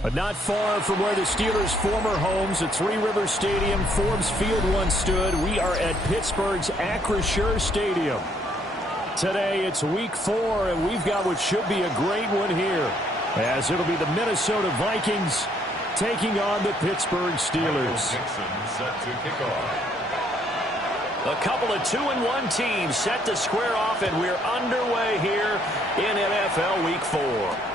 But not far from where the Steelers' former homes at Three Rivers Stadium, Forbes Field once stood, we are at Pittsburgh's Acrisure Stadium. Today it's Week 4, and we've got what should be a great one here, as it'll be the Minnesota Vikings taking on the Pittsburgh Steelers. Set to kick off. A couple of 2-1 teams set to square off, and we're underway here in NFL Week 4.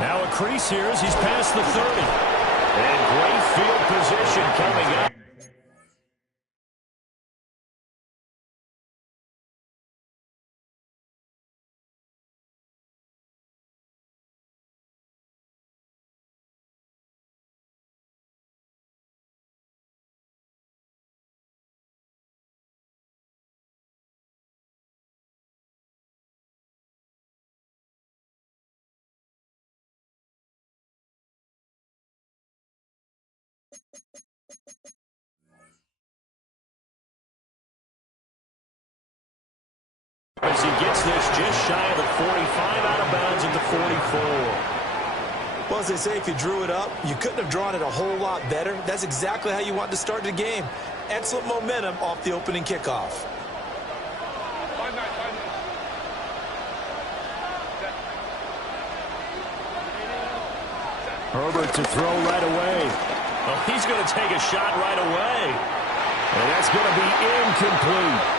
Now a crease here as he's past the 30. And great field position coming up. As he gets this just shy of the 45, out of bounds at the 44. Well, as they say, if you drew it up, you couldn't have drawn it a whole lot better. That's exactly how you want to start the game. Excellent momentum off the opening kickoff. Herbert to throw right away. Oh, he's going to take a shot right away. And that's going to be incomplete.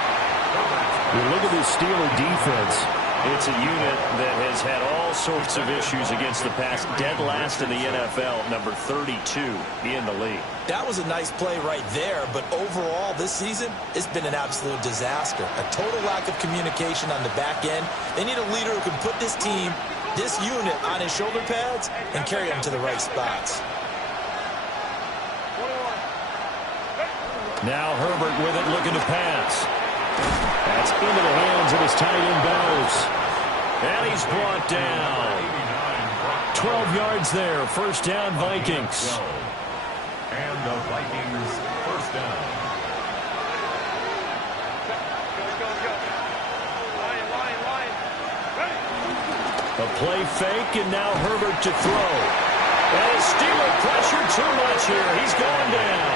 You look at this Steeler defense. It's a unit that has had all sorts of issues against the pass. Dead last in the NFL, number 32 in the league. That was a nice play right there, but overall this season, it's been an absolute disaster. A total lack of communication on the back end. They need a leader who can put this team, this unit, on his shoulder pads and carry them to the right spots. Now Herbert with it, looking to pass. That's into the hands of his tight end Bells. And he's brought down. 12 yards there. First down, Vikings. And the Vikings first down. A play fake, and now Herbert to throw. And his Steeler pressure too much here. He's going down.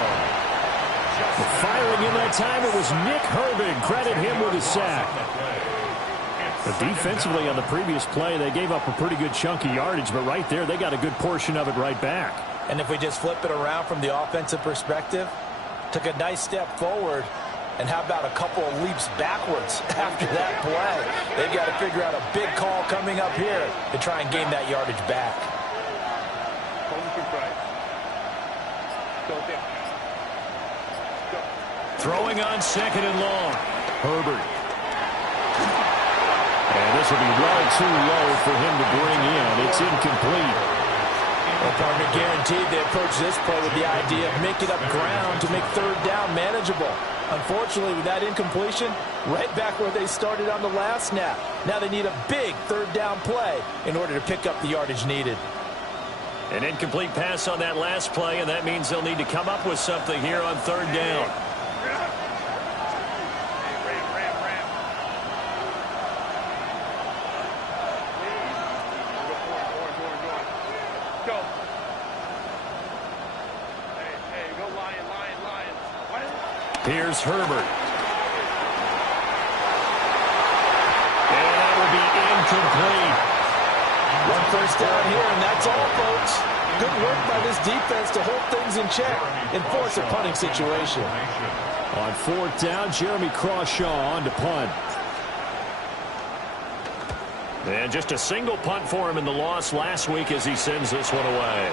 Firing in that time, it was Nick Herbig. Credit him with a sack. But defensively on the previous play, they gave up a pretty good chunk of yardage, but right there, they got a good portion of it right back. And if we just flip it around from the offensive perspective, took a nice step forward, and how about a couple of leaps backwards after that play? They've got to figure out a big call coming up here to try and gain that yardage back. Throwing on second and long. Herbert. And this will be well too low for him to bring in. It's incomplete. Well, partner, guaranteed they approach this play with the idea of making up ground to make third down manageable. Unfortunately, with that incompletion, right back where they started on the last snap. Now they need a big third down play in order to pick up the yardage needed. An incomplete pass on that last play, and that means they'll need to come up with something here on third down. Here's Herbert. And that will be incomplete. One first down here, and that's all, folks. Good work by this defense to hold things in check and force a punting situation. On fourth down, Jeremy Crawshaw on to punt. And just a single punt for him in the loss last week as he sends this one away.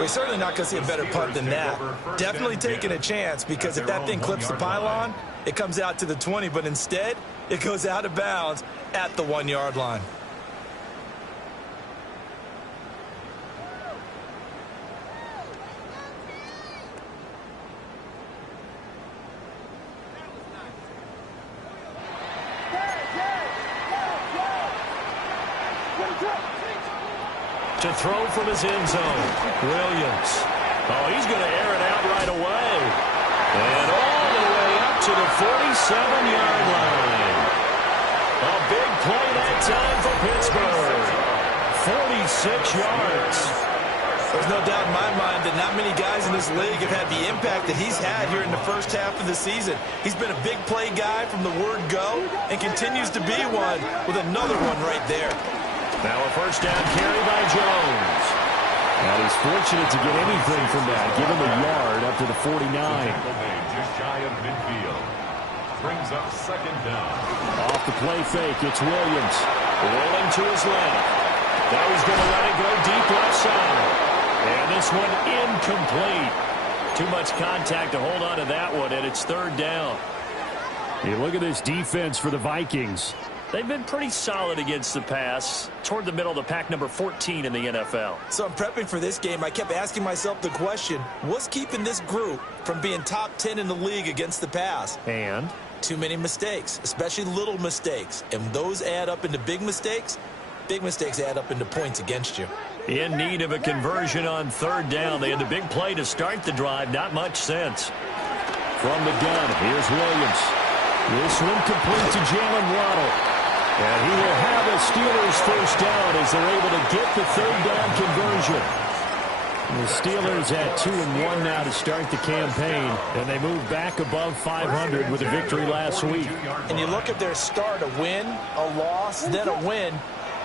We're certainly not going to see a better punt than that. Definitely taking a chance, because if that thing clips the pylon, it comes out to the 20, but instead, it goes out of bounds at the 1-yard line. To throw from his end zone, Williams. Oh, he's going to air it out right away. And all the way up to the 47-yard line. A big play that time for Pittsburgh. 46 yards. There's no doubt in my mind that not many guys in this league have had the impact that he's had here in the first half of the season. He's been a big play guy from the word go and continues to be one with another one right there. Now a first down carry by Jones. And he's fortunate to get anything from that. Give him a yard up to the 49. Just shy of midfield. Brings up second down. Off the play fake, it's Williams. Rolling to his left. Now he's going to let it go deep left side. And this one incomplete. Too much contact to hold on to that one, and it's third down. You look at this defense for the Vikings. They've been pretty solid against the pass, toward the middle of the pack, number 14 in the NFL. So I'm prepping for this game. I kept asking myself the question, what's keeping this group from being top 10 in the league against the pass? And? Too many mistakes, especially little mistakes. And those add up into big mistakes. Big mistakes add up into points against you. In need of a conversion on third down. They had the big play to start the drive. Not much sense. From the gun, here's Williams. This one complete to Jalen Waddle. And he will have a Steelers first down as they're able to get the third down conversion. The Steelers at 2-1 now to start the campaign, and they move back above 500 with a victory last week. And you look at their start, a win, a loss, then a win.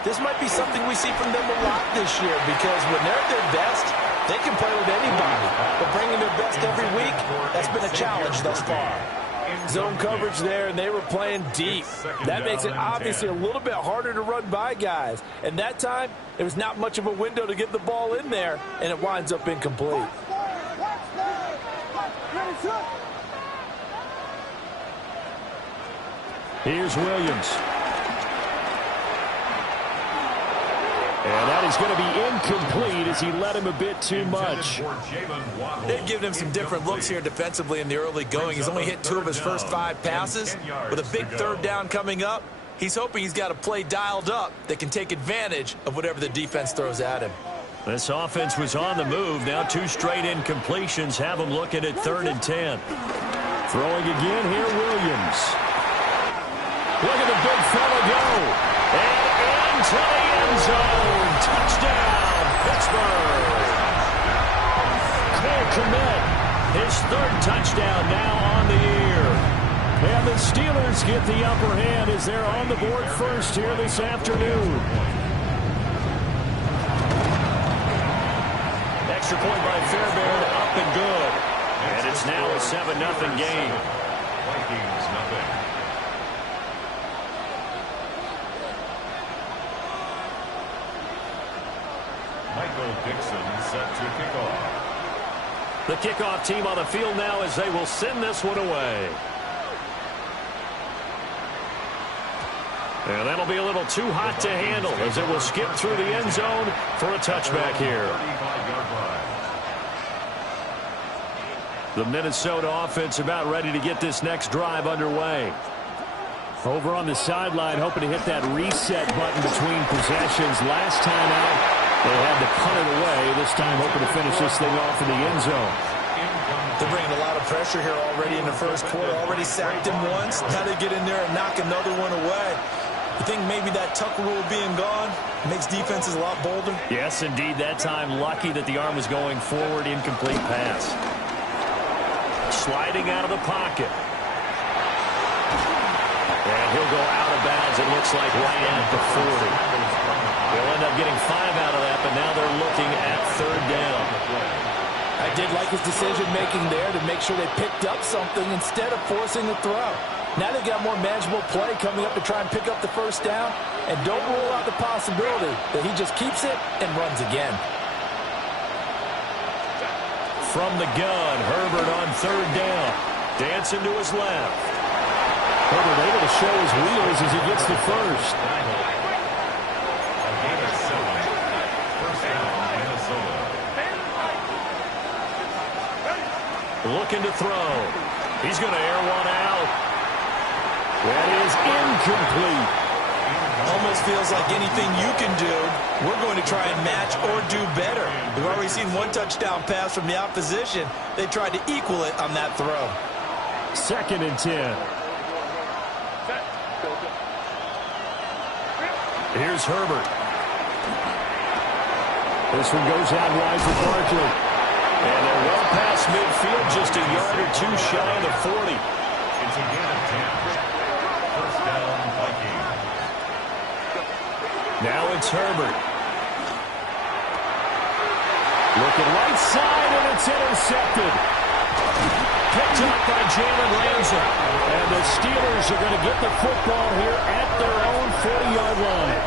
This might be something we see from them a lot this year, because when they're at their best, they can play with anybody. But bringing their best every week, that's been a challenge thus far. Zone coverage there, and they were playing deep. That makes it obviously a little bit harder to run by guys. And that time, there was not much of a window to get the ball in there, and it winds up incomplete. Here's Williams. And that is going to be incomplete as he led him a bit too much. They've given him some different looks here defensively in the early going. He's only hit 2 of his first 5 passes. With a big third down coming up, he's hoping he's got a play dialed up that can take advantage of whatever the defense throws at him. This offense was on the move. Now 2 straight incompletions have him looking at 3rd and 10. Throwing again here, Williams. Look at the big fella go. And into the end zone. Touchdown, Pittsburgh. Cole Kmet, his 3rd touchdown now on the year. And the Steelers get the upper hand as they're on the board first here this afternoon. Extra point by Fairbairn, up and good. And it's now a 7-0 game. Vikings nothing. Michael Dixon set to kick off. The kickoff team on the field now as they will send this one away. And that'll be a little too hot to handle as it will skip through the end zone for a touchback here. The Minnesota offense about ready to get this next drive underway. Over on the sideline, hoping to hit that reset button between possessions. Last time out, they had to punt it away. This time, hoping to finish this thing off in the end zone. They're bringing a lot of pressure here already in the first quarter. Already sacked him once. Now they get in there and knock another one away. You think maybe that Tucker rule being gone makes defenses a lot bolder? Yes, indeed. That time, lucky that the arm was going forward. Incomplete pass. Sliding out of the pocket. And he'll go out of bounds, it looks like, right at the 40. They'll end up getting 5 out of that, but now they're looking at 3rd down. I did like his decision-making there to make sure they picked up something instead of forcing the throw. Now they got more manageable play coming up to try and pick up the first down, and don't rule out the possibility that he just keeps it and runs again. from the gun. Herbert on third down. Dancing to his left. Herbert able to show his wheels as he gets the first. Looking to throw. He's going to air one out. That is incomplete. Almost feels like anything you can do, we're going to try and match or do better. We've already seen one touchdown pass from the opposition. They tried to equal it on that throw. 2nd and 10. Here's Herbert. This one goes out wide for Barkley. And they're well past midfield, just a yard or two shy of the 40. It's a gain of 10. First down, Vikings. Now it's Herbert. Looking right side, and it's intercepted. Picked up by Jalen Ramsey. And the Steelers are going to get the football here at their own 40-yard line.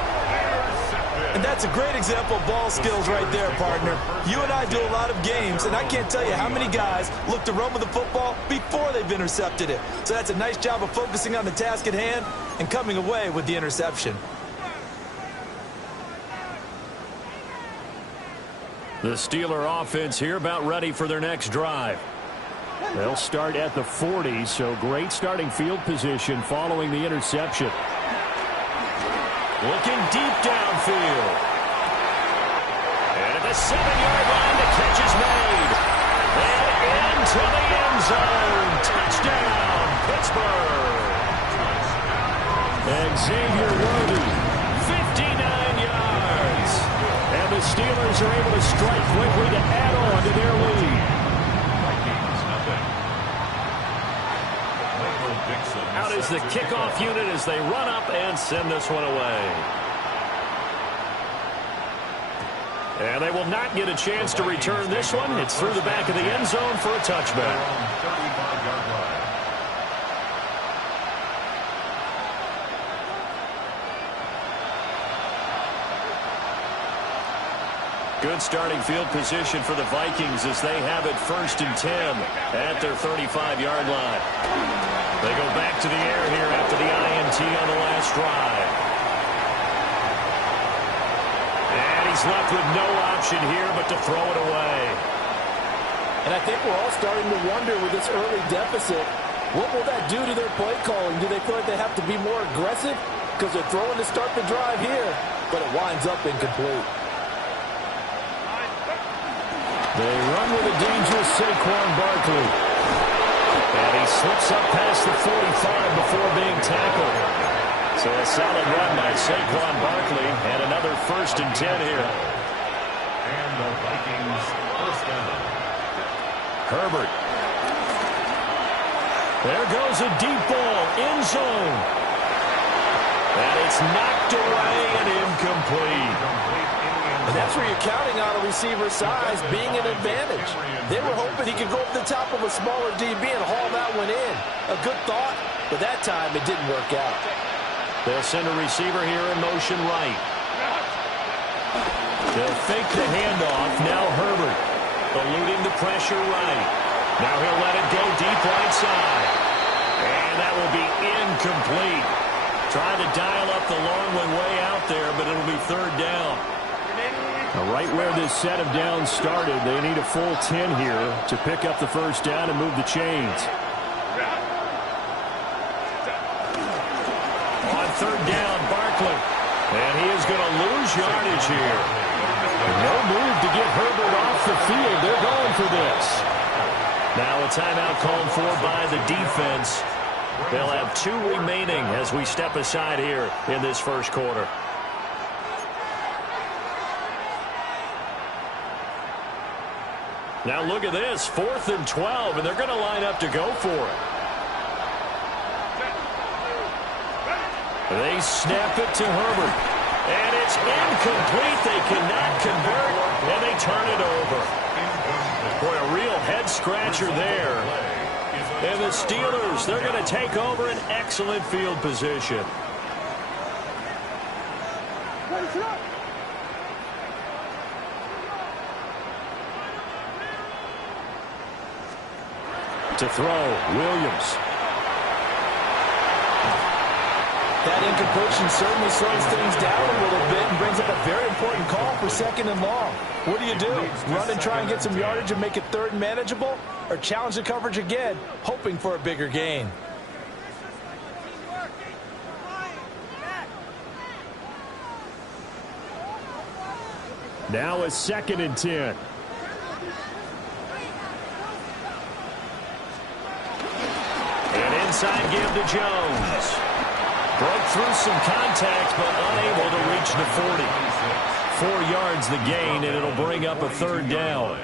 And that's a great example of ball skills right there, partner. You and I do a lot of games, and I can't tell you how many guys look to run with the football before they've intercepted it. So that's a nice job of focusing on the task at hand and coming away with the interception. The Steeler offense here about ready for their next drive. They'll start at the 40, so great starting field position following the interception. Looking deep downfield. And at the 7-yard line, the catch is made. And into the end zone. Touchdown, Pittsburgh. Xavier Worthy, 59 yards. And the Steelers are able to strike quickly to add on to their lead. Out is the kickoff unit as they run up and send this one away. And they will not get a chance to return this one. It's through the back of the end zone for a touchback. Good starting field position for the Vikings as they have it 1st and 10 at their 35-yard line. They go back to the air here after the INT on the last drive. And he's left with no option here but to throw it away. And I think we're all starting to wonder with this early deficit, what will that do to their play calling? Do they feel like they have to be more aggressive? Because they're throwing to start the drive here, but it winds up incomplete. They run with a dangerous Saquon Barkley. And he slips up past the 45 before being tackled. So a solid run by Saquon Barkley and another 1st and 10 here. And the Vikings first down. Herbert. There goes a deep ball, end zone. And it's knocked away and incomplete. And that's where you're counting on a receiver's size being an advantage. They were hoping he could go up the top of a smaller DB and haul that one in. A good thought, but that time it didn't work out. They'll send a receiver here in motion right. They'll fake the handoff. Now Herbert eluding the pressure right. Now he'll let it go deep right side. And that will be incomplete. Trying to dial up the long one way out there, but it'll be 3rd down. Right where this set of downs started, they need a full 10 here to pick up the 1st down and move the chains. On 3rd down, Barkley. And he is going to lose yardage here. No move to get Herbert off the field. They're going for this. Now a timeout called for by the defense. They'll have 2 remaining as we step aside here in this 1st quarter. Now look at this, 4th and 12, and they're going to line up to go for it. They snap it to Herbert, and it's incomplete. They cannot convert, and they turn it over. Boy, a real head-scratcher there. And the Steelers, they're going to take over an excellent field position. To throw, Williams. That incompletion certainly slows things down a little bit and brings up a very important call for 2nd and long. What do? Run and try and get some yardage and make it 3rd and manageable? Or challenge the coverage again, hoping for a bigger gain? Now a 2nd and 10. An inside give to Jones. Broke through some contact, but unable to reach the 40. 4 yards the gain, and it'll bring up a 3rd down.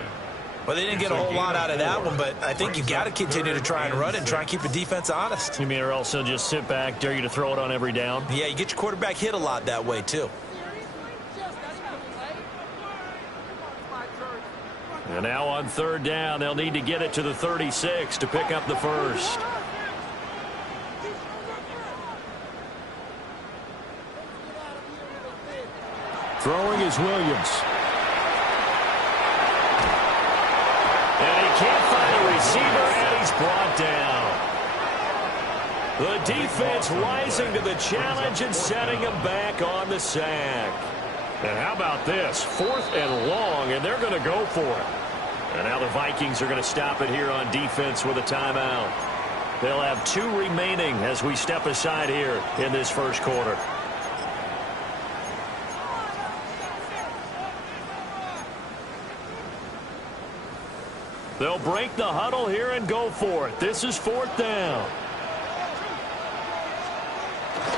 Well, they didn't get a whole lot out of that one, but I think you got to continue to try and run it and try and keep the defense honest. You mean or also just sit back, dare you to throw it on every down? Yeah, you get your quarterback hit a lot that way, too. And now on 3rd down, they'll need to get it to the 36 to pick up the 1st. Throwing is Williams. And he can't find a receiver, and he's brought down. The defense rising to the challenge and setting him back on the sack. And how about this? 4th and long, and they're going to go for it. And now the Vikings are going to stop it here on defense with a timeout. They'll have 2 remaining as we step aside here in this 1st quarter. They'll break the huddle here and go for it. This is 4th down.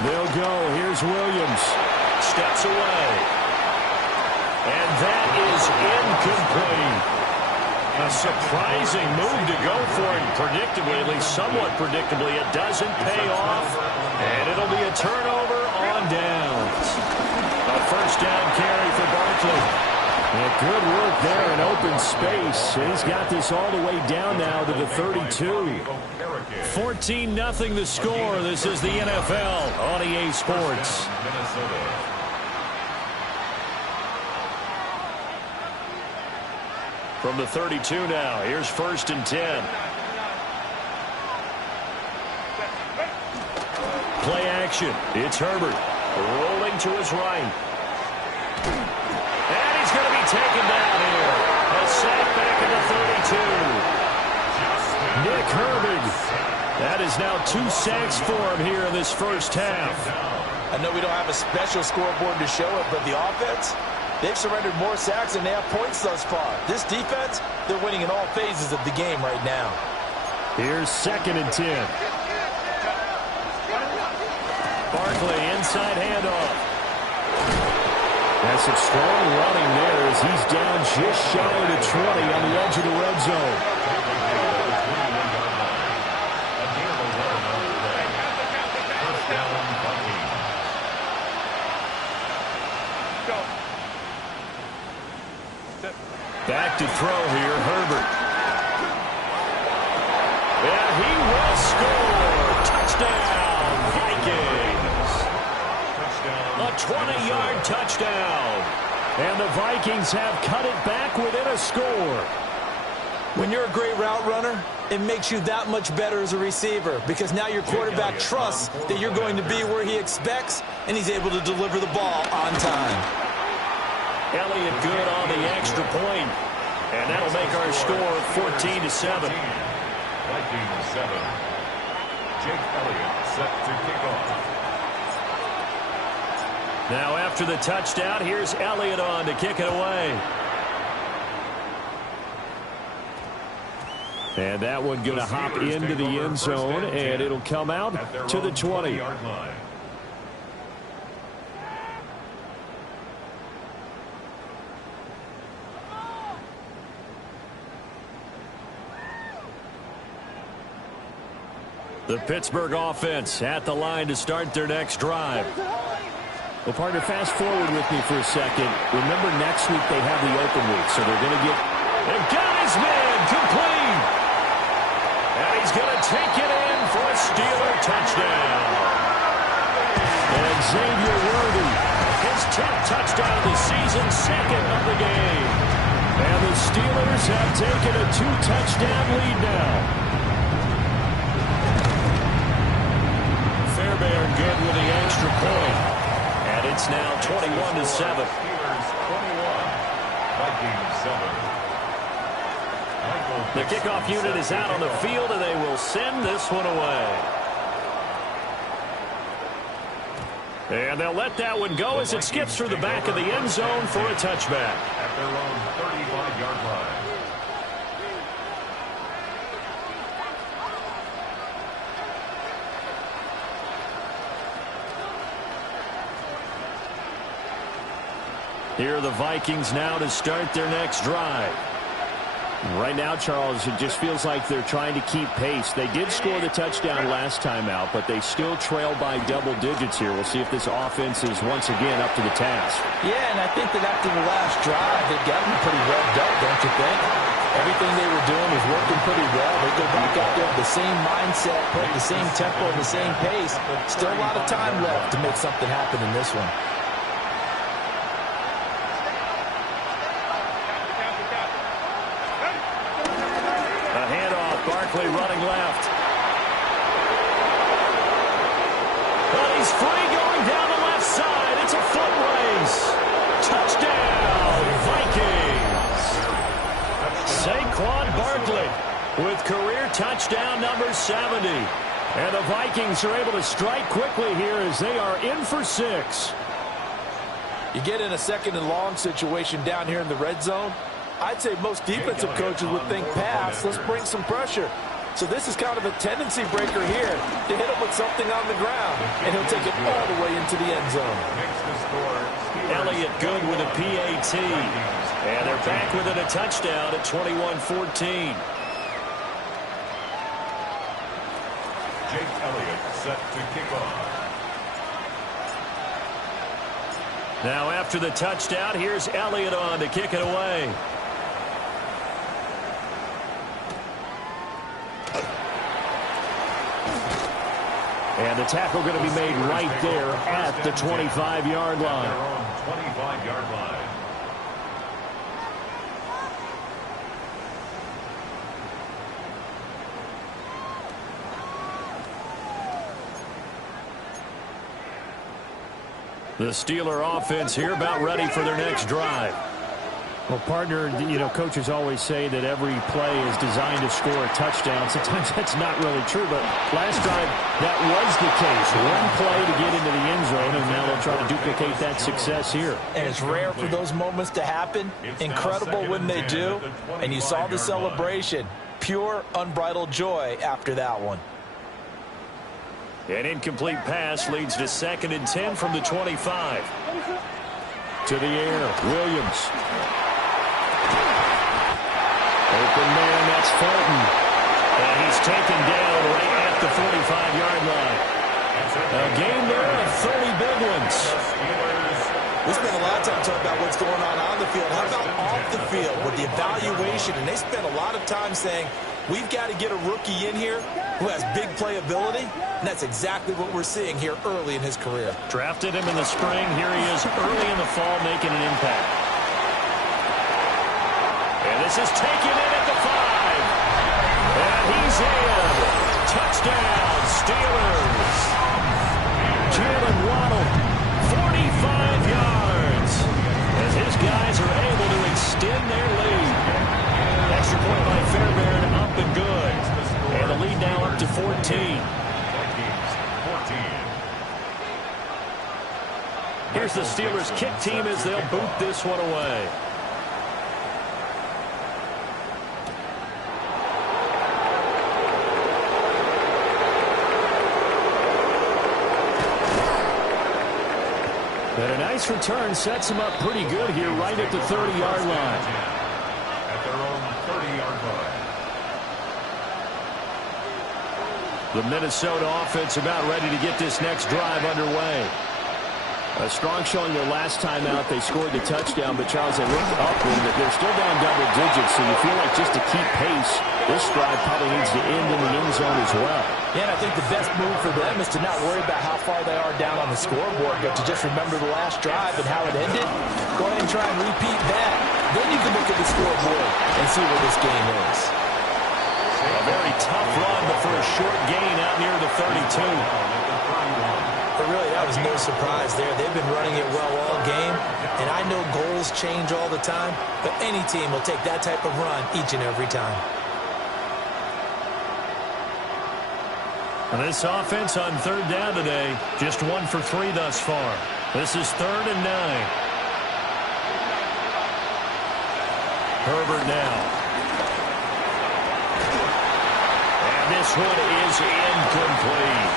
They'll go. Here's Williams. Steps away. And that is incomplete. A surprising move to go for it. Predictably, at least somewhat predictably, it doesn't pay off. And it'll be a turnover on downs. A 1st down carry for Barkley. And good work there in open space. He's got this all the way down now to the 32. 14-0 the score. This is the NFL on EA Sports. From the 32 now, here's 1st and 10. Play action. It's Herbert rolling to his right. And he's going to be taken down here. A sack back at the 32. Nick Herbert. That is now 2 sacks for him here in this 1st half. I know we don't have a special scoreboard to show it, but the offense, they've surrendered more sacks than they have points thus far. This defense, they're winning in all phases of the game right now. Here's 2nd and 10. Barkley, inside handoff. That's some strong running there as he's down just shy of the 20 on the edge of the red zone. Back to throw here, Herbert. And he will score. Touchdown, Vikings. A 20-yard touchdown. And the Vikings have cut it back within a score. When you're a great route runner, it makes you that much better as a receiver because now your quarterback trusts that you're going to be where he expects, and he's able to deliver the ball on time. Elliott good on the extra point, and that'll make our score 14-7. Vikings 7. Jake Elliott set to kick off. Now after the touchdown, here's Elliott on to kick it away. And that one going to hop into the end zone, and it'll come out to the 20-yard line. The Pittsburgh offense at the line to start their next drive. Well, partner, fast forward with me for a second. Remember, next week they have the open week, so they're going to get... They've got his man complete! And he's going to take it in for a Steeler touchdown. And Xavier Worthy, his 10th touchdown of the season, 2nd of the game. And the Steelers have taken a 2-touchdown lead now. It's now 21-7. Steelers 21, Vikings 7. The kickoff unit is out on the field, and they will send this one away. And they'll let that one go as it skips through the back of the end zone for a touchback. At their own 35-yard line. Here are the Vikings now to start their next drive. Right now, Charles, it just feels like they're trying to keep pace. They did score the touchdown last time out, but they still trail by double digits here. We'll see if this offense is once again up to the task. Yeah, and I think that after the last drive, they got them pretty revved up, don't you think? Everything they were doing was working pretty well. They go back out there with the same mindset, put the same tempo, and the same pace. Still a lot of time left to make something happen in this one. Barkley running left. But he's free going down the left side. It's a foot race. Touchdown, Vikings. Saquon Barkley with career touchdown number 70. And the Vikings are able to strike quickly here as they are in for 6. You get in a second and long situation down here in the red zone. I'd say most defensive coaches would think pass. Let's bring some pressure. So this is kind of a tendency breaker here to hit him with something on the ground. And he'll take it all the way into the end zone. Elliott good with a PAT. And they're back within a touchdown at 21-14. Jake Elliott set to kick off. Now after the touchdown, here's Elliott on to kick it away. And the tackle going to be made right there at the 25-yard line. Their own 25-yard line. The Steeler offense here about ready for their next drive. Well, partner, coaches always say that every play is designed to score a touchdown. Sometimes that's not really true, but last drive, that was the case. One play to get into the end zone, and now they'll try to duplicate that success here. And it's rare for those moments to happen. Incredible when they do. And you saw the celebration. Pure, unbridled joy after that one. An incomplete pass leads to 2nd and 10 from the 25. To the air, Williams. Open man, that's Fulton. And he's taken down right at the 45-yard line. A game there of 30 big ones. We spent a lot of time talking about what's going on the field. How about off the field with the evaluation? And they spent a lot of time saying, we've got to get a rookie in here who has big playability. And that's exactly what we're seeing here early in his career. Drafted him in the spring. Here he is early in the fall making an impact. And this is taken in at the 5. And he's in. Touchdown, Steelers. Jalen Waddle, 45 yards. As his guys are able to extend their lead. Extra point by Fairbairn, up and good. And the lead now up to 14. Here's the Steelers kick team as they'll boot this one away. And a nice return sets him up pretty good here right at the 30-yard line. At their own 30-yard line. The Minnesota offense about ready to get this next drive underway. A strong showing their last time out. They scored the touchdown, but Charles, they looked up and they're still down double digits, so you feel like just to keep pace, this drive probably needs to end in the end zone as well. Yeah, and I think the best move for them is to not worry about how far they are down on the scoreboard, but to just remember the last drive and how it ended. Go ahead and try and repeat that. Then you can look at the scoreboard and see where this game is. A very tough run, but for a short gain out near the 32. But really, that was no surprise there. They've been running it well all game, and I know goals change all the time, but any team will take that type of run each and every time. And this offense on third down today, just 1 for 3 thus far. This is 3rd and 9. Herbert now. And this one is incomplete.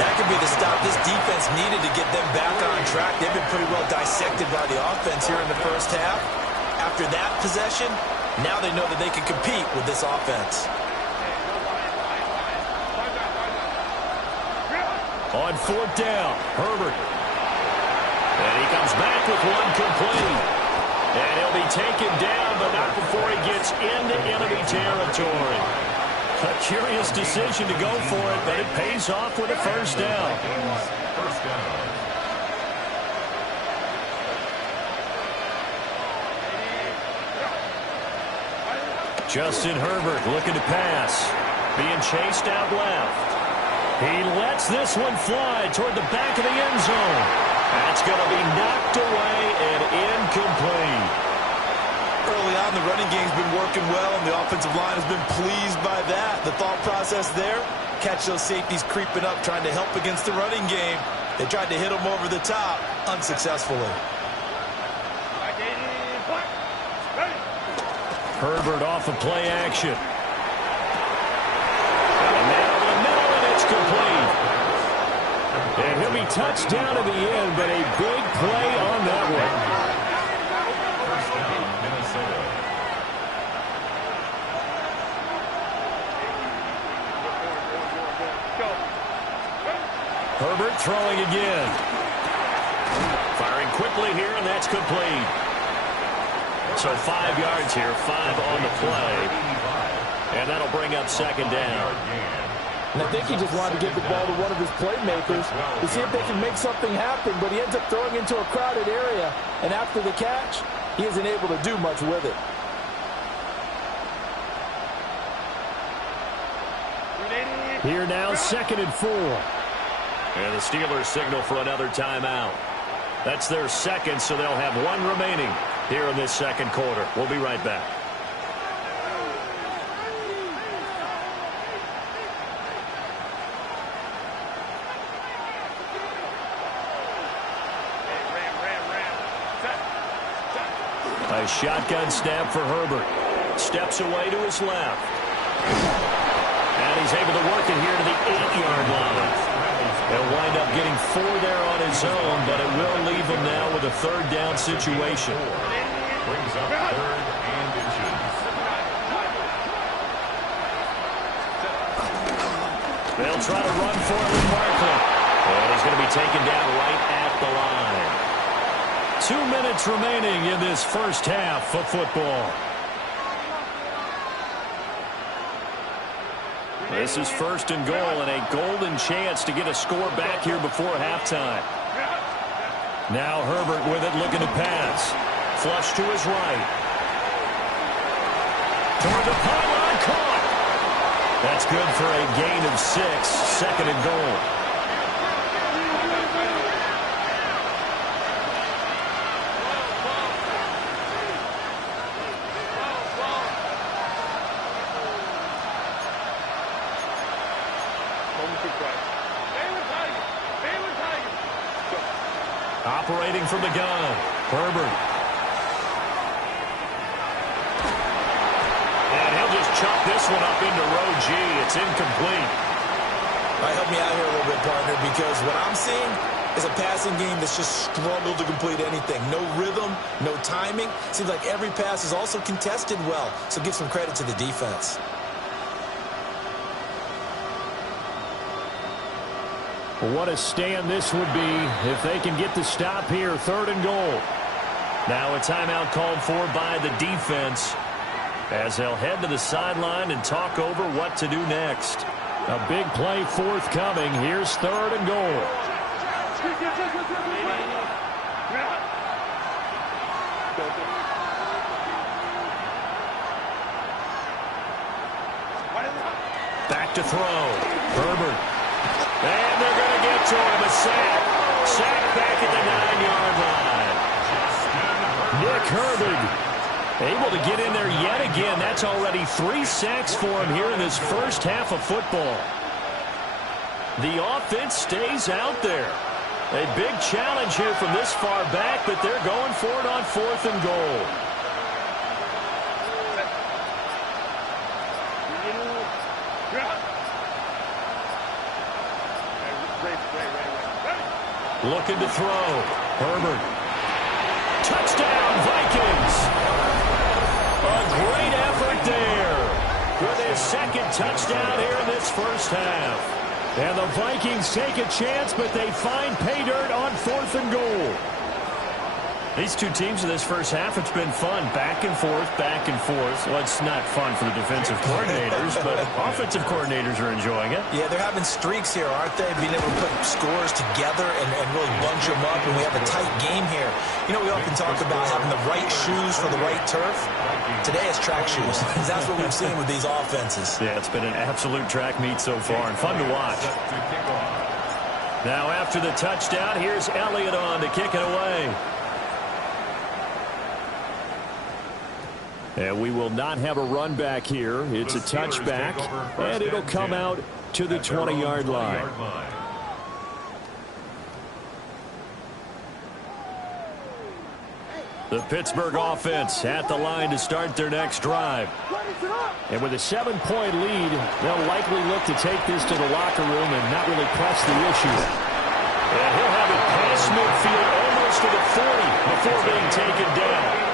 That could be the stop this defense needed to get them back on track. They've been pretty well dissected by the offense here in the first half. After that possession, now they know that they can compete with this offense. On 4th down, Herbert. And he comes back with one complete. And he'll be taken down, but not before he gets into enemy territory. A curious decision to go for it, but it pays off with a first down. First down. Justin Herbert looking to pass. Being chased out left. He lets this one fly toward the back of the end zone. That's going to be knocked away and incomplete. Early on, the running game's been working well, and the offensive line has been pleased by that. The thought process there, catch those safeties creeping up, trying to help against the running game. They tried to hit them over the top, unsuccessfully. Herbert off of play action. And now in the middle, and it's complete. And he'll be touched down at the end, but a big play on that one. First down, Minnesota. Herbert throwing again. Firing quickly here, and that's complete. So 5 yards here, 5 on the play. And that'll bring up second down. And I think he just wanted to give the ball to one of his playmakers to see if they can make something happen, but he ends up throwing into a crowded area. And after the catch, he isn't able to do much with it. Here now, 2nd and 4. And the Steelers signal for another timeout. That's their second, so they'll have one remaining here in this second quarter. We'll be right back. A shotgun snap for Herbert. Steps away to his left. And he's able to work it here to the 8-yard line. He'll wind up getting 4 there on his own, but it will leave him now with a third down situation. Brings up 3rd and inches. They'll try to run for it with Barkley. And he's going to be taken down right at the line. 2 minutes remaining in this first half of football. This is 1st and goal and a golden chance to get a score back here before halftime. Now Herbert with it, looking to pass. Flush to his right. Toward the pylon, caught. That's good for a gain of 6, 2nd and goal. Operating from the gun, Herbert. And he'll just chop this one up into row G. It's incomplete. All right, help me out here a little bit, partner, because what I'm seeing is a passing game that's just struggled to complete anything. No rhythm, no timing. Seems like every pass is also contested well, so give some credit to the defense. Well, what a stand this would be if they can get the stop here, 3rd and goal. Now a timeout called for by the defense as they'll head to the sideline and talk over what to do next. A big play forthcoming. Here's 3rd and goal. Back to throw. Herbert. And they're going to get to him. A sack. Sack back at the 9-yard line. Nick Herbert able to get in there yet again. That's already 3 sacks for him here in this first half of football. The offense stays out there. A big challenge here from this far back, but they're going for it on 4th and goal. Looking to throw. Herbert. Touchdown, Vikings. A great effort there with his second touchdown here in this first half. And the Vikings take a chance, but they find pay dirt on 4th and goal. These two teams in this first half, it's been fun. Back and forth, back and forth. Well, it's not fun for the defensive coordinators, but offensive coordinators are enjoying it. Yeah, they're having streaks here, aren't they? Being able to put scores together and really bunch them up, and we have a tight game here. You know, we often talk about having the right shoes for the right turf. Today it's track shoes. That's what we've seen with these offenses. Yeah, it's been an absolute track meet so far, and fun to watch. Now, after the touchdown, here's Elliott on to kick it away. And we will not have a run back here. It's a touchback, and it'll come out to the 20-yard line. The Pittsburgh offense at the line to start their next drive. And with a 7-point lead, they'll likely look to take this to the locker room and not really press the issue. And he'll have it past midfield almost to the 40 before being taken down.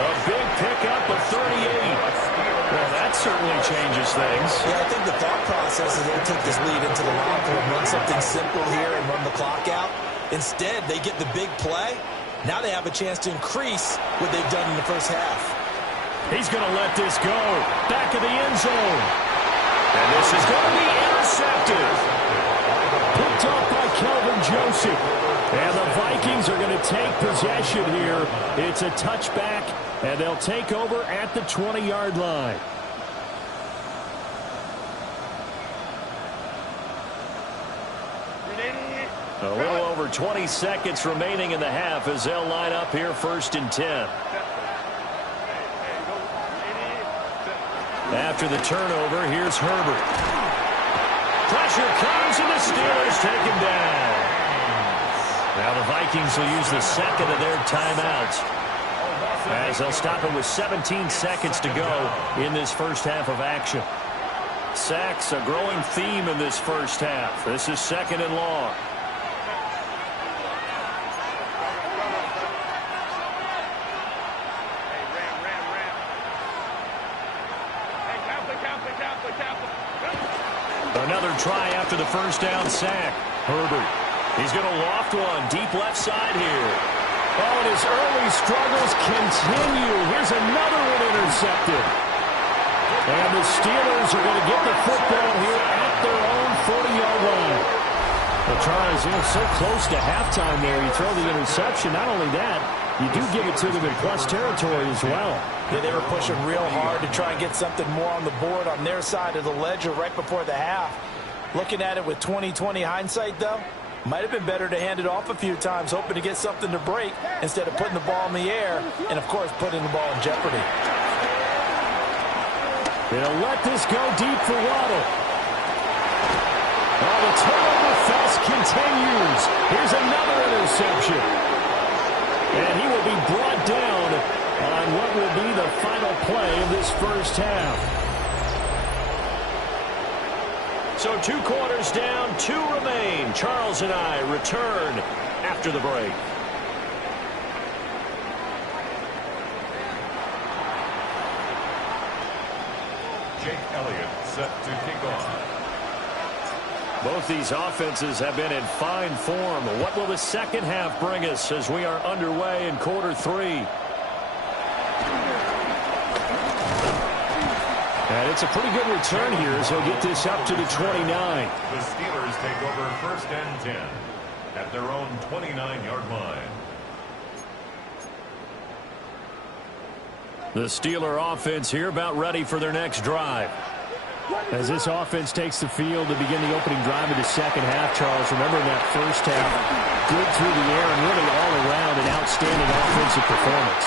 A big pickup of 38. Well, that certainly changes things. Yeah, I think the thought process is they'll take this lead into the locker room, run something simple here and run the clock out. Instead, they get the big play. Now they have a chance to increase what they've done in the first half. He's going to let this go. Back of the end zone. And this is going to be intercepted. Picked up by Kelvin Joseph. And the Vikings are going to take possession here. It's a touchback, and they'll take over at the 20-yard line. A little over 20 seconds remaining in the half as they'll line up here 1st and 10. After the turnover, here's Herbert. Pressure comes, and the Steelers take him down. Now the Vikings will use the second of their timeouts as they'll stop it with 17 seconds to go in this first half of action. Sacks, a growing theme in this first half. This is 2nd and long. Another try after the first down sack. Herbert. He's going to loft one deep left side here. Oh, and his early struggles continue. Here's another one intercepted. And the Steelers are going to get the football here at their own 40-yard line. The Chargers, so close to halftime there. You throw the interception. Not only that, you do give it to them in plus territory as well. Yeah, they were pushing real hard to try and get something more on the board on their side of the ledger right before the half. Looking at it with 20/20 hindsight, though, might have been better to hand it off a few times, hoping to get something to break instead of putting the ball in the air and, of course, putting the ball in jeopardy. They'll let this go deep for Waddle. Oh, the turnover fest continues. Here's another interception. And he will be brought down on what will be the final play of this first half. So 2 quarters down, 2 remain. Charles and I return after the break. Jake Elliott set to kick off. Both these offenses have been in fine form. What will the second half bring us as we are underway in quarter 3? And it's a pretty good return here as he'll get this up to the 29. The Steelers take over 1st and 10 at their own 29-yard line. The Steeler offense here about ready for their next drive. As this offense takes the field to begin the opening drive of the second half, Charles, remember in that first half, good through the air and really all around an outstanding offensive performance.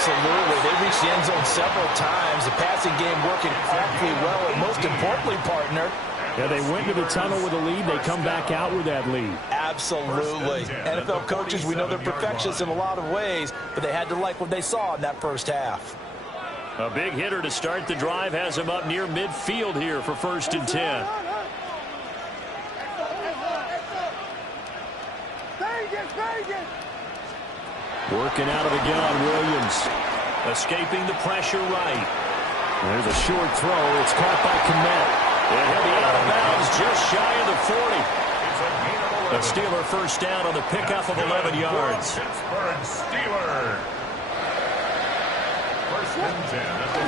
Absolutely. They reached the end zone several times. The passing game working incredibly well, and most importantly, partner, yeah, they went to the tunnel with a lead. They come back out with that lead. Absolutely. NFL coaches, we know they're perfectionists in a lot of ways, but they had to like what they saw in that first half. A big hitter to start the drive has him up near midfield here for 1st and 10. Working out of the gun, Williams. Escaping the pressure right. There's a short throw. It's caught by Kmet. And he'll be out of bounds just shy of the 40. A Steeler first down on the pickup of 11 yards. Pittsburgh Steelers. 1st and 10 at the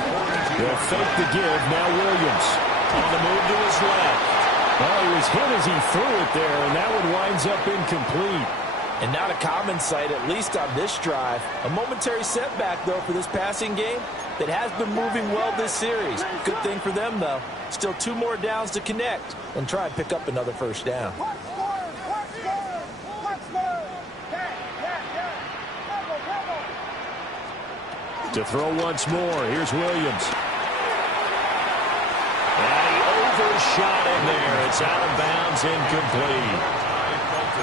42. They'll fake the give. Now Williams. On the move to his left. Well, he was hit as he threw it there, and that one winds up incomplete. And not a common sight, at least on this drive. A momentary setback, though, for this passing game that has been moving well this series. Good thing for them, though. Still 2 more downs to connect and try and pick up another first down. To throw once more, here's Williams. And he overshot him there. It's out of bounds, incomplete.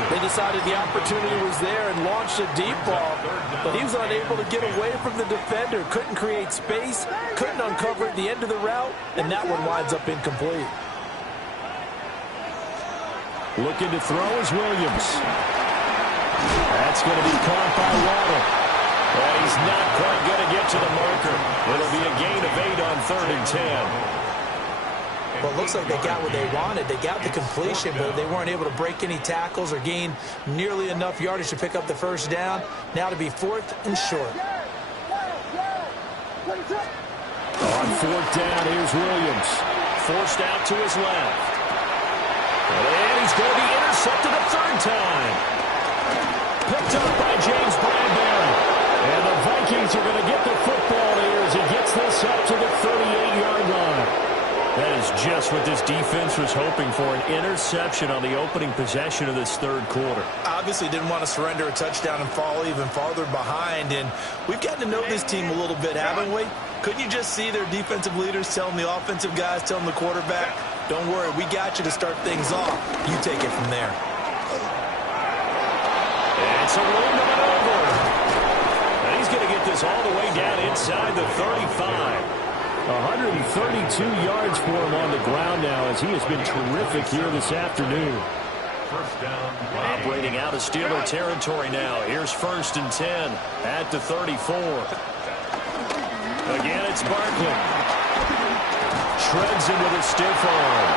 They decided the opportunity was there and launched a deep ball, but he was unable to get away from the defender. Couldn't create space, couldn't uncover at the end of the route, and that one winds up incomplete. Looking to throw is Williams. That's going to be caught by Waddle. But he's not quite going to get to the marker. It'll be a gain of 8 on 3rd and 10. Well, it looks like they got what they wanted. They got the completion, but they weren't able to break any tackles or gain nearly enough yardage to pick up the first down. Now to be 4th and short. On 4th down, here's Williams. Forced out to his left. And he's going to be intercepted a 3rd time. Picked up by James Bradbury. And the Vikings are going to get the football here as he gets this up to the 38-yard line. That is just what this defense was hoping for, an interception on the opening possession of this 3rd quarter. Obviously didn't want to surrender a touchdown and fall even farther behind, and we've gotten to know this team a little bit, haven't we? Couldn't you just see their defensive leaders telling the offensive guys, telling the quarterback, don't worry, we got you to start things off. You take it from there. It's a room to maneuver. And he's going to get this all the way down inside the 35. 132 yards for him on the ground now as he has been terrific here this afternoon. First down. Operating out of Steeler territory now. Here's 1st and 10 at the 34. Again, it's Barkley. Shreds him with a stiff arm.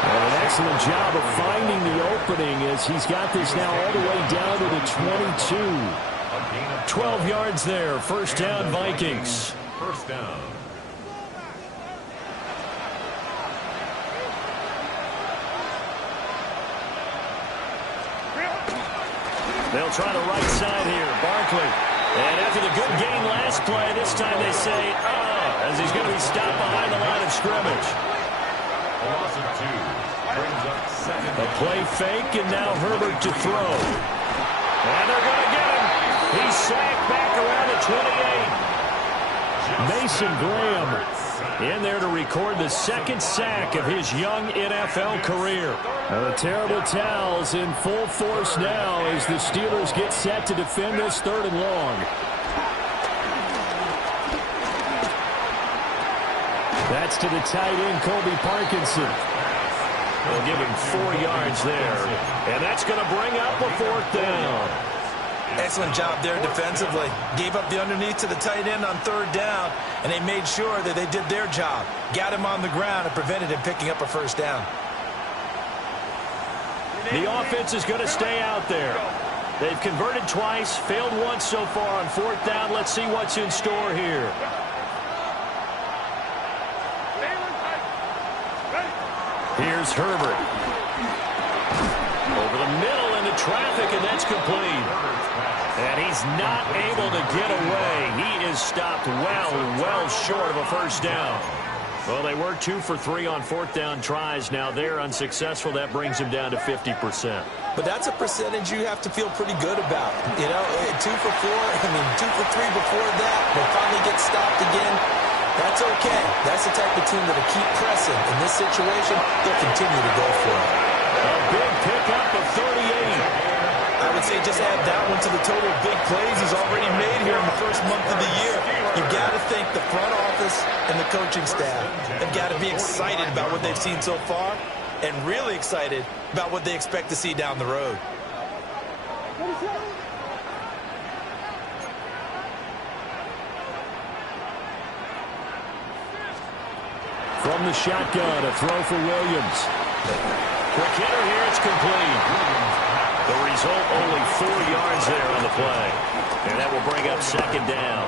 And an excellent job of finding the opening as he's got this now all the way down to the 22. 12 yards there. First down, Vikings. First down. They'll try the right side here. Barkley. And after the good gain last play, this time they say, as he's going to be stopped behind the line of scrimmage. A loss of 2. Brings up 2nd. A play fake, and now Herbert to throw. And they're going to get him. He's sacked back around the 28. Mason Graham in there to record the 2nd sack of his young NFL career. The terrible towels in full force now as the Steelers get set to defend this 3rd and long. That's to the tight end, Colby Parkinson. They'll give him 4 yards there. And that's going to bring up a 4th down. Excellent job there defensively. Gave up the underneath to the tight end on 3rd down, and they made sure that they did their job. Got him on the ground and prevented him picking up a first down. The offense is going to stay out there. They've converted twice, failed once so far on 4th down. Let's see what's in store here. Here's Herbert. Over the middle into traffic, and that's complete. And he's not able to get away. He is stopped well short of a first down. Well, they were 2 for 3 on fourth down tries. Now they're unsuccessful. That brings them down to 50%. But that's a percentage you have to feel pretty good about. You know, 2 for 4, 2 for 3 before that. They finally get stopped again. That's okay. That's the type of team that'll keep pressing. In this situation, they'll continue to go for it. A big pickup of 38. I would say just add that one to the total of big plays he's already made here in the first month of the year. You've got to think the front office and the coaching staff have got to be excited about what they've seen so far and really excited about what they expect to see down the road. From the shotgun, a throw for Williams. Quick hitter here, it's complete. The result, only 4 yards there on the play. And that will bring up second down.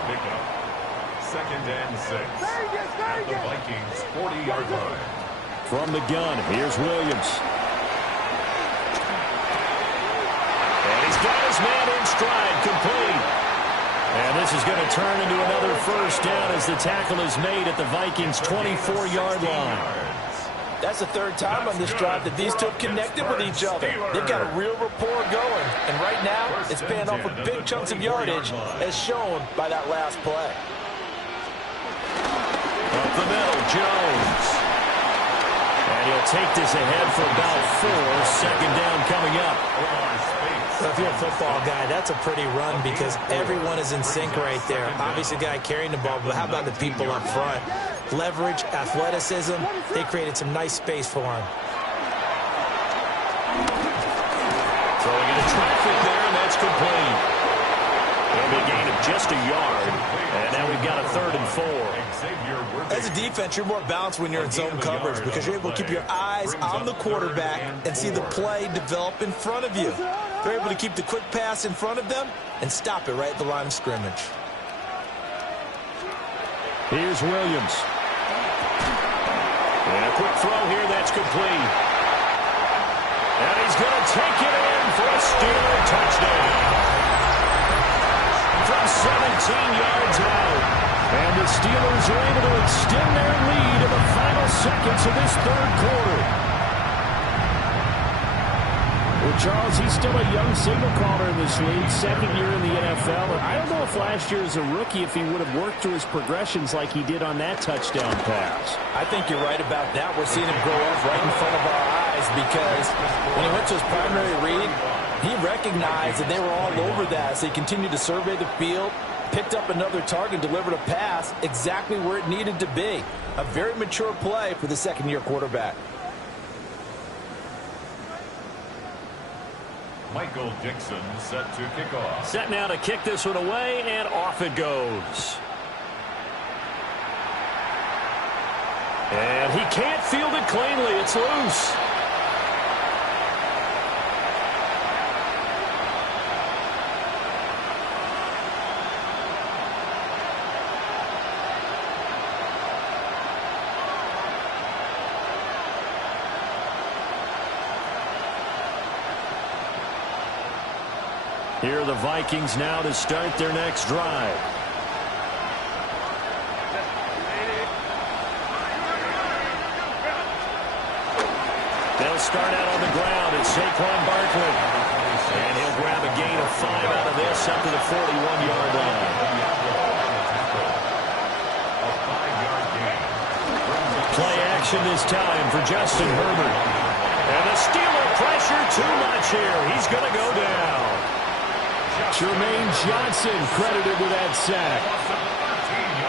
Second and 6 at the Vikings' 40-yard line. From the gun, here's Williams. And he's got his man in stride, complete. And this is going to turn into another first down as the tackle is made at the Vikings' 24-yard line. That's the third time on this drive that these two have connected with each other. They've got a real rapport going. And right now, it's paying off with big chunks of yardage, as shown by that last play. Up the middle, Jones. And he'll take this ahead for about 4. Second down coming up. So if you're a football guy, that's a pretty run because everyone is in sync right there. Obviously, the guy carrying the ball, but how about the people up front? Leverage, athleticism, they created some nice space for him. Throwing into traffic there, and that's complete. It'll be a gain of just a yard. And now we've got a 3rd and 4. As a defense, you're more balanced when you're in zone coverage because you're able to keep your eyes on the quarterback and see the play develop in front of you. They're able to keep the quick pass in front of them and stop it right at the line of scrimmage. Here's Williams. And a quick throw here, that's complete. And he's going to take it in for a Steeler touchdown. From 17 yards out. And the Steelers are able to extend their lead in the final seconds of this 3rd quarter. Well, Charles, he's still a young signal caller in this league, 2nd year in the NFL. And I don't know if last year as a rookie, if he would have worked through his progressions like he did on that touchdown pass. I think you're right about that. We're seeing him grow up right in front of our eyes because when he went to his primary read, he recognized that they were all over that. So he continued to survey the field, picked up another target, delivered a pass exactly where it needed to be. A very mature play for the 2nd-year quarterback. Michael Dixon set to kick off. Set now to kick this one away, and off it goes. And he can't field it cleanly. It's loose. Here are the Vikings now to start their next drive. They'll start out on the ground. It's Saquon Barkley. And he'll grab a gain of 5 out of this up to the 41-yard line. Play action this time for Justin Herbert. And the Steeler pressure too much here. He's going to go down. Jermaine Johnson credited with that sack.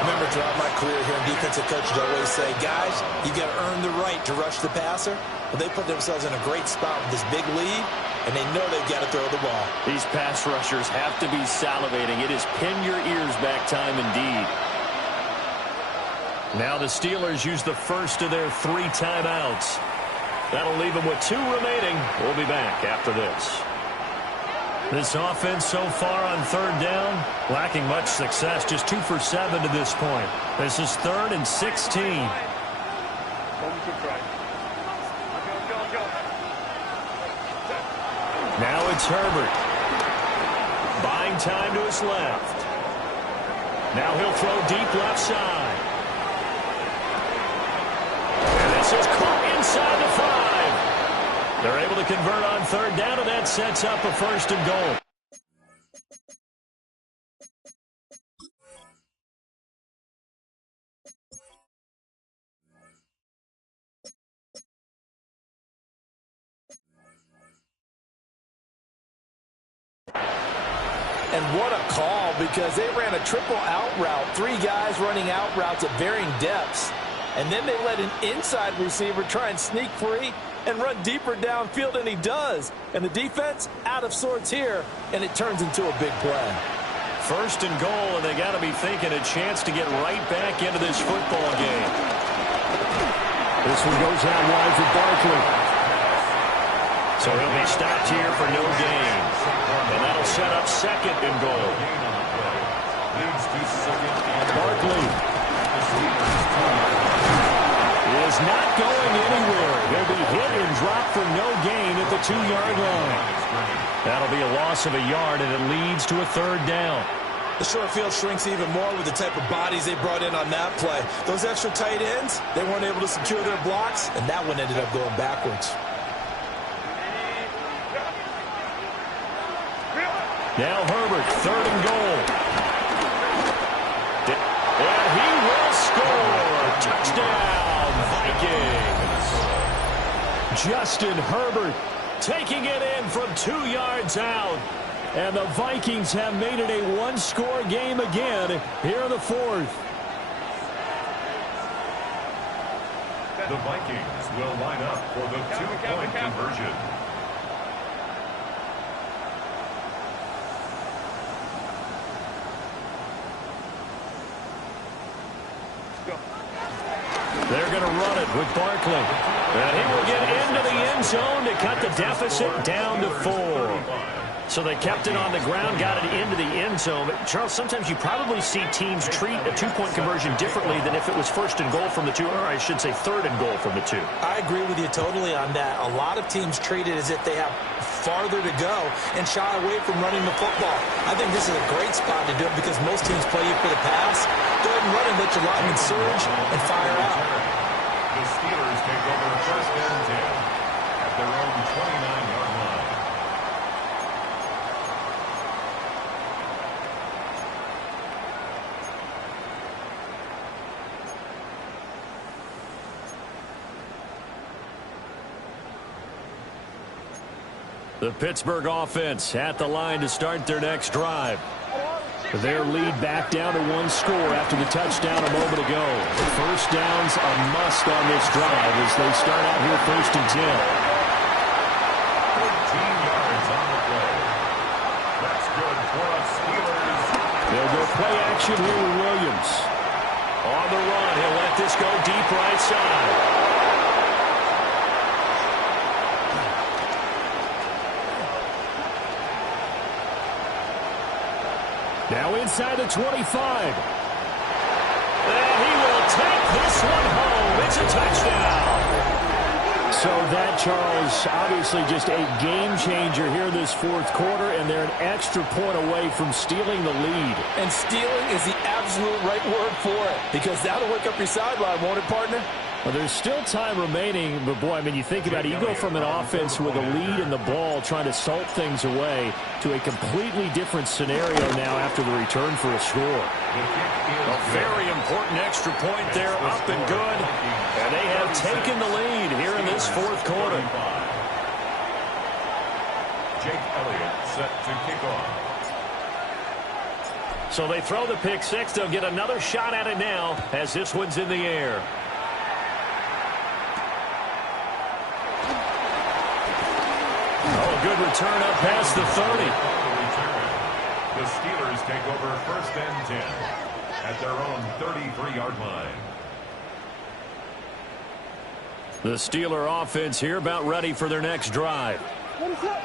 Remember, throughout my career here in defensive coaches always say, guys, you got to earn the right to rush the passer. Well, they put themselves in a great spot with this big lead, and they know they've got to throw the ball. These pass rushers have to be salivating. It is pin your ears back time indeed. Now the Steelers use the first of their 3 timeouts. That'll leave them with 2 remaining. We'll be back after this. This offense so far on 3rd down, lacking much success, just 2 for 7 to this point. This is 3rd and 16. Now it's Herbert. Buying time to his left. Now he'll throw deep left side. They're able to convert on third down, and that sets up a first and goal. And what a call, because they ran a triple out route. 3 guys running out routes at varying depths. And then they let an inside receiver try and sneak free and run deeper downfield, and he does. And the defense out of sorts here, and it turns into a big play. First and goal, and they got to be thinking a chance to get right back into this football game. This one goes out wide for Barkley. So he'll be stopped here for no gain. And that'll set up second and goal. Barkley is not going anywhere. He'll be hit and dropped for no gain at the 2-yard line. That'll be a loss of a yard, and it leads to a third down. The short field shrinks even more with the type of bodies they brought in on that play. Those extra tight ends, they weren't able to secure their blocks, and that one ended up going backwards. Now Herbert, third and goal. And he will score. Touchdown, Vikings. Justin Herbert taking it in from 2 yards out. And the Vikings have made it a one-score game again here in the fourth. The Vikings will line up for the 2-point conversion. They're going to run it with Barkley. And he will get into the end zone to cut the deficit down to 4. So they kept it on the ground, got it into the end zone. But Charles, sometimes you probably see teams treat a 2-point conversion differently than if it was first and goal from the 2, or I should say third and goal from the 2. I agree with you totally on that. A lot of teams treat it as if they have farther to go and shy away from running the football. I think this is a great spot to do it because most teams play you for the pass. Go ahead and run and let your linemen surge and fire out. The Steelers take over first and 10 at their own 29-yard line. The Pittsburgh offense at the line to start their next drive. Their lead back down to 1 score after the touchdown a moment ago. First down's a must on this drive as they start out here first and 10. 14 yards on the play. That's good for us Steelers. They'll go play action here with Williams. On the run, he'll let this go deep right side. Now inside the 25. And he will take this one home. It's a touchdown. So that, Charles, obviously just a game changer here this fourth quarter, and they're an extra point away from stealing the lead. And stealing is the absolute right word for it, because that'll work up your sideline, won't it, partner? Well, there's still time remaining, but boy, I mean, you think about it, you go from an offense with a lead in the ball trying to salt things away to a completely different scenario now after the return for a score. A very important extra point there, up and good. And they have taken the lead here in this fourth quarter. Jake Elliott set to kick off. So they throw the pick six. They'll get another shot at it now as this one's in the air. Oh, good return up past the 30. The Steelers take over first and 10 at their own 33-yard line. The Steeler offense here about ready for their next drive.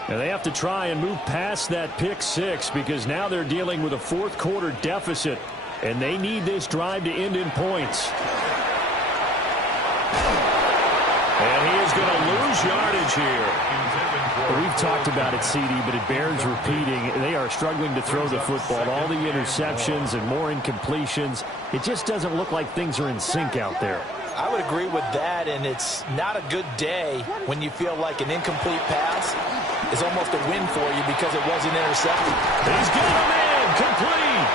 And they have to try and move past that pick six because now they're dealing with a fourth quarter deficit, and they need this drive to end in points. And he is going to lose yardage here. We've talked about it, CD, but it bears repeating. They are struggling to throw the football. All the interceptions and more incompletions. It just doesn't look like things are in sync out there. I would agree with that, and it's not a good day when you feel like an incomplete pass is almost a win for you because it wasn't intercepted. He's got a man complete.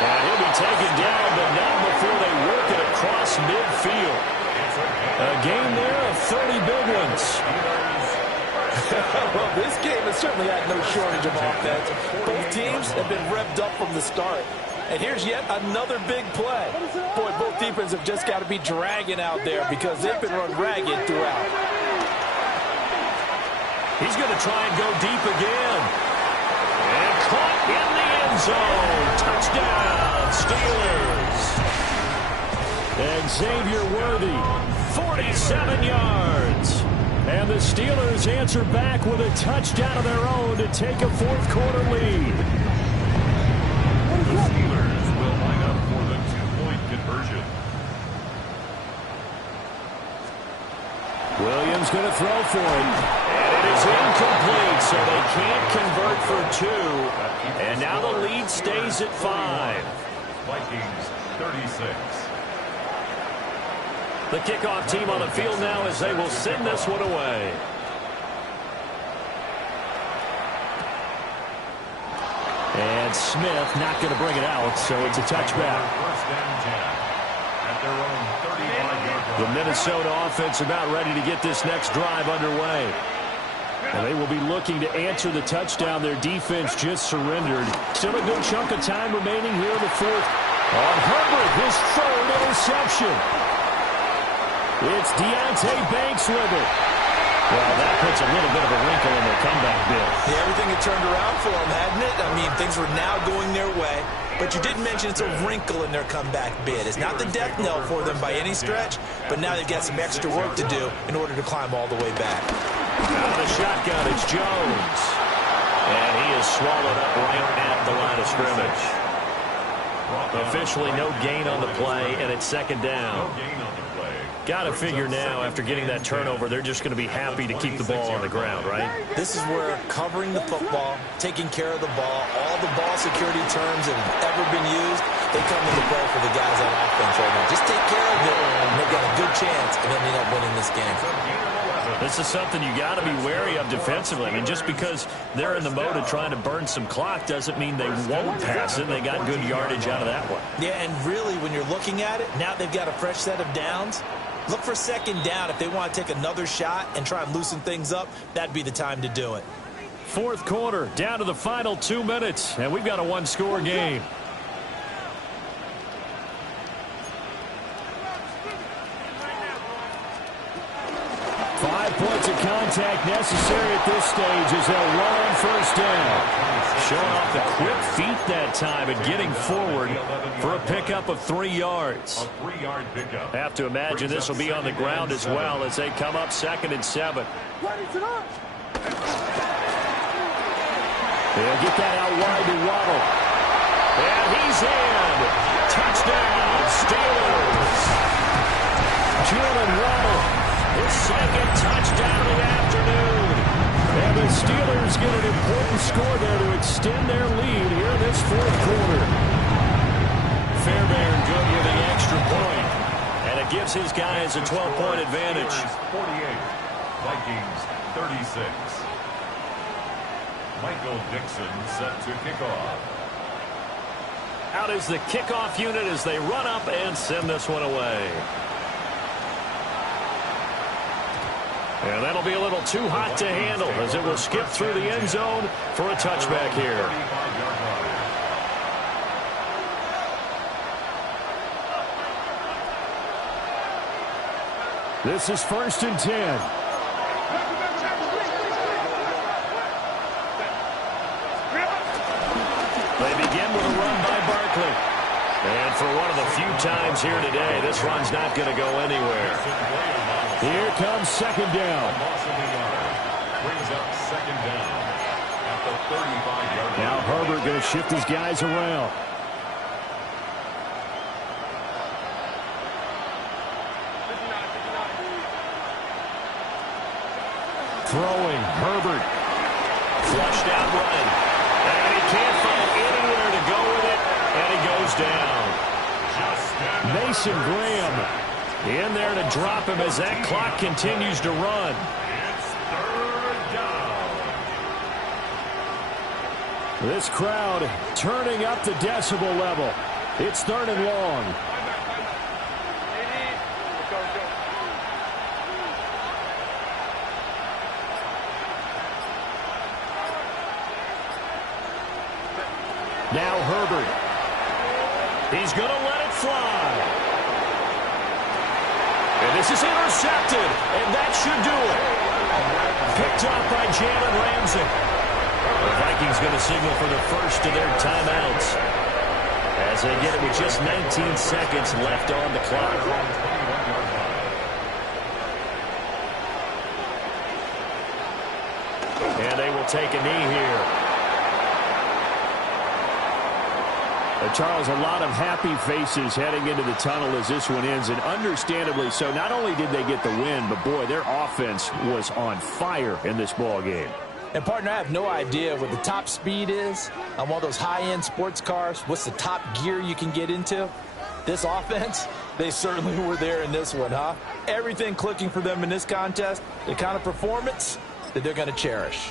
And he'll be taken down, but not before they work it across midfield. A game there of 30 big ones. Well, this game has certainly had no shortage of offense. Both teams have been revved up from the start. And here's yet another big play. Boy, both defenses have just got to be dragging out there because they've been run ragged throughout. He's going to try and go deep again. And caught in the end zone. Touchdown, Steelers. And Xavier Worthy, 47 yards. And the Steelers answer back with a touchdown of their own to take a fourth-quarter lead. The Steelers will line up for the two-point conversion. Williams going to throw for it. And it is incomplete, so they can't convert for two. And now the lead stays at 5. Vikings 36. The kickoff team on the field now as they will send this one away. And Smith not going to bring it out, so it's a touchback. First and 10 at their own 35-yard line. The Minnesota offense about ready to get this next drive underway. And they will be looking to answer the touchdown their defense just surrendered. Still a good chunk of time remaining here in the fourth. On Herbert, his third interception. It's Deontay Banks with it. Well, that puts a little bit of a wrinkle in their comeback bid. Yeah, everything had turned around for them, hadn't it? I mean, things were now going their way. But you did mention it's a wrinkle in their comeback bid. It's not the death knell for them by any stretch, but now they've got some extra work to do in order to climb all the way back. Out of the shotgun, it's Jones. And he is swallowed up right at the line of scrimmage. Officially no gain on the play, and it's second down. No gain on the play. Got to figure now, after getting that turnover, they're just going to be happy to keep the ball on the ground, right? This is where covering the football, taking care of the ball, all the ball security terms that have ever been used, they come into play for the guys on offense right now. Just take care of it, and they've got a good chance of ending up winning this game. This is something you got to be wary of defensively. I mean, just because they're in the mode of trying to burn some clock doesn't mean they won't pass it. They got good yardage out of that one. Yeah, and really, when you're looking at it, now they've got a fresh set of downs. Look for second down. If they want to take another shot and try and loosen things up, that'd be the time to do it. Fourth quarter, down to the final 2 minutes, and we've got a one-score game. Points of contact necessary at this stage as they'll run on first down. Showing off the quick feet that time and getting forward for a pickup of 3 yards. A 3-yard pickup. Have to imagine this will be on the ground as well as they come up 2nd and 7. They'll get that out wide to Waddle. And he's in. Touchdown, Steelers. Jalen Waddle. His second touchdown of the afternoon. And the Steelers get an important score there to extend their lead here in this fourth quarter. Fairbairn good with the extra point. And it gives his guys a 12-point advantage. 48, Vikings 36. Michael Dixon set to kick off. Out is the kickoff unit as they run up and send this one away. And that'll be a little too hot to handle as it will skip through the end zone for a touchback here. This is 1st and 10. They begin with a run by Barkley. And for one of the few times here today, this run's not going to go anywhere. Here comes second down. Brings up second down at the 35-yard line. Now Herbert going to shift his guys around. Throwing, Herbert. Flushed out run. And he can't find anywhere to go with it. And he goes down. Mason Graham In there to drop him as that clock continues to run. It's third down. This crowd turning up the decibel level. It's 3rd and long. Now Herbert. He's going to let it fly. And this is intercepted, and that should do it. Picked up by Jalen Ramsey. The Vikings going to signal for the first of their timeouts as they get it with just 19 seconds left on the clock. And they will take a knee here. Charles, a lot of happy faces heading into the tunnel as this one ends, and understandably so. Not only did they get the win, but, boy, their offense was on fire in this ball game. And, partner, I have no idea what the top speed is on one of those high-end sports cars. What's the top gear you can get into? This offense, they certainly were there in this one, huh? Everything clicking for them in this contest, the kind of performance that they're going to cherish.